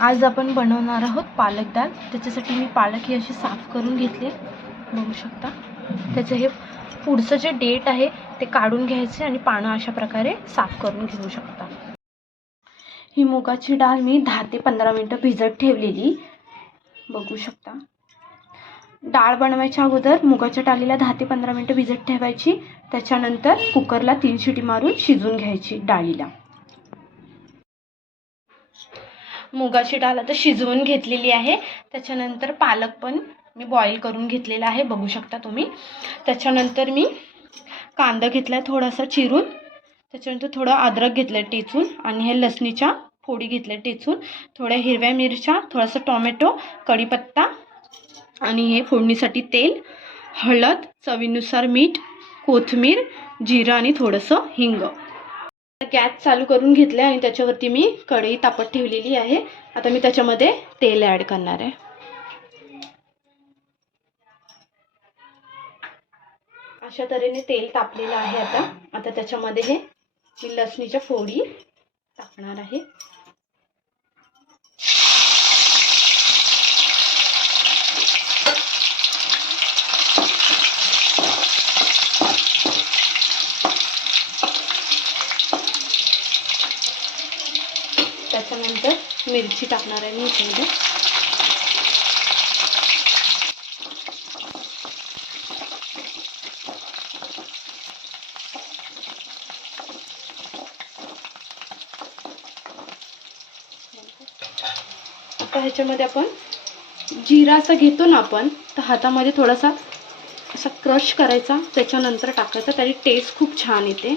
आज आपण बनवणार आहोत पालक डाळ त्याच्यासाठी मी पालक ही अशी साफ करून घेतली. बघू शकता. त्याचं हे पुढचं जे डेट आहे ते काढून घ्यायचे आणि पानं अशा प्रकारे साफ करून घेऊ शकता. ही मुगाची डाळ मी दहा ते पंधरा मिनटं भिजत ठेवलेली. बघू शकता. डाळ बनवायच्या अगोदर मुगाच्या डाळीला दहा ते पंधरा मिनटं भिजत ठेवायची. त्याच्यानंतर कुकरला तीन शिटी मारून शिजून घ्यायची डाळीला. मुगाची डाळ आता शिजवून घेतलेली आहे. त्याच्यानंतर पालक पण मी बॉईल करून घेतलेला आहे. बघू शकता तुम्ही. त्याच्यानंतर मी कांदा घेतला आहे थोडासा चिरून. त्याच्यानंतर थोडं अद्रक घेतलं आहे टेचून आणि हे लसणीच्या फोडी घेतल्या टेचून. थोड्या हिरव्या मिरच्या थोडासा टोमॅटो कढीपत्ता आणि हे फोडणीसाठी तेल हळद चवीनुसार मीठ कोथिंबीर जिरं आणि थोडंसं हिंग. गॅस चालू करून घेतलं आणि त्याच्यावरती मी कढई तापत ठेवलेली आहे. आता मी त्याच्यामध्ये तेल ॲड करणार आहे. अशा तऱ्हेने तेल तापलेलं आहे आता. आता त्याच्यामध्ये हे लसणीच्या फोडी टाकणार आहे त्याच्यानंतर मिरची टाकणार आहे मी याच्यामध्ये आता ह्याच्यामध्ये आपण जिरा असं घेतो ना आपण तर हातामध्ये थोडासा असा क्रश करायचा त्याच्यानंतर टाकायचा त्याची टेस्ट खूप छान येते.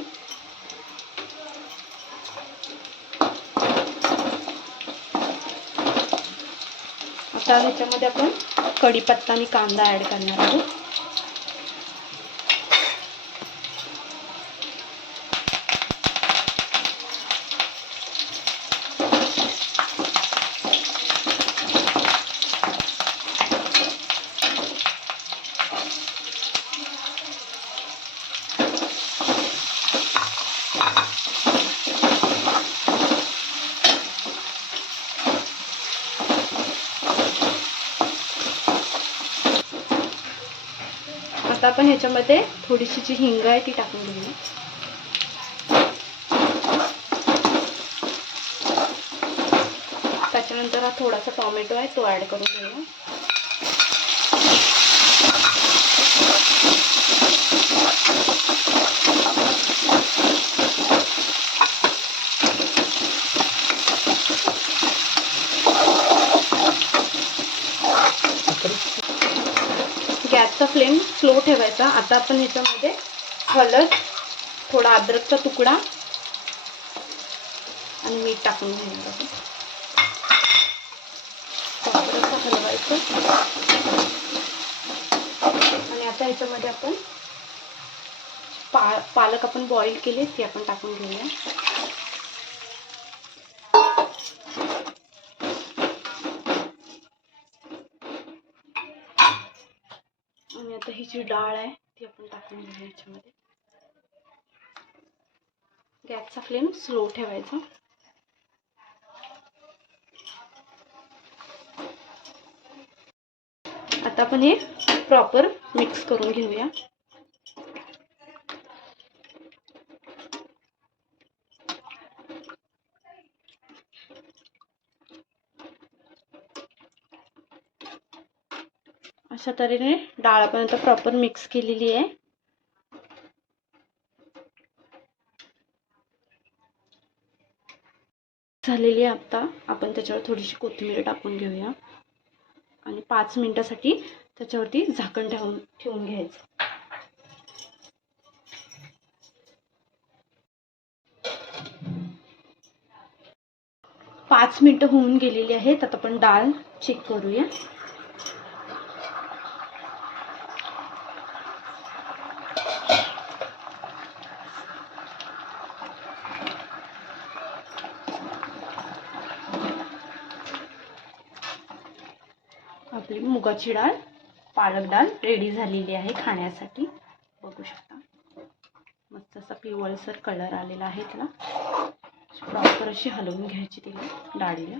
आता ह्याच्यामध्ये आपण कढीपत्ता आणि कांदा ॲड करणार आहोत. आता आपण ह्याच्यामध्ये थोडीशी जी हिंग आहे ती टाकून घेऊया. त्याच्यानंतर हा थोडासा टॉमॅटो आहे तो ॲड करून घेऊया. गॅसचा फ्लेम स्लो ठेवायचा. आता आपण ह्याच्यामध्ये हळद थोडा अद्रकचा तुकडा आणि मीठ टाकून घेणार आहोत. हलवायचं. आणि आता ह्याच्यामध्ये आपण पा पालक आपण बॉईल केले ते आपण टाकून घेऊया. आता ही जी डाळ ती आपण टाकून घेऊया याच्यामध्ये गॅसचा फ्लेम स्लो ठेवायचा आता आपण हे प्रॉपर मिक्स करून घेऊया अशा तऱ्हेने डाळ आपण आता प्रॉपर मिक्स केलेली आहे. झालेली आहे आत्ता आपण त्याच्यावर थोडीशी कोथिंबीर टाकून घेऊया. आणि पाच मिनिटासाठी त्याच्यावरती झाकण ठेवून ठेवून घ्यायचं. पाच मिनटं होऊन गेलेली आहेत. आता आपण डाळ चेक करूया. आपली मुगाची डाळ पालक डाळ रेडी झालेली आहे खाण्यासाठी. बघू शकता. मस्त असा पिवळसर कलर आलेला आहे त्याला. प्रॉपर अशी हलवून घ्यायची तिला डाळीला.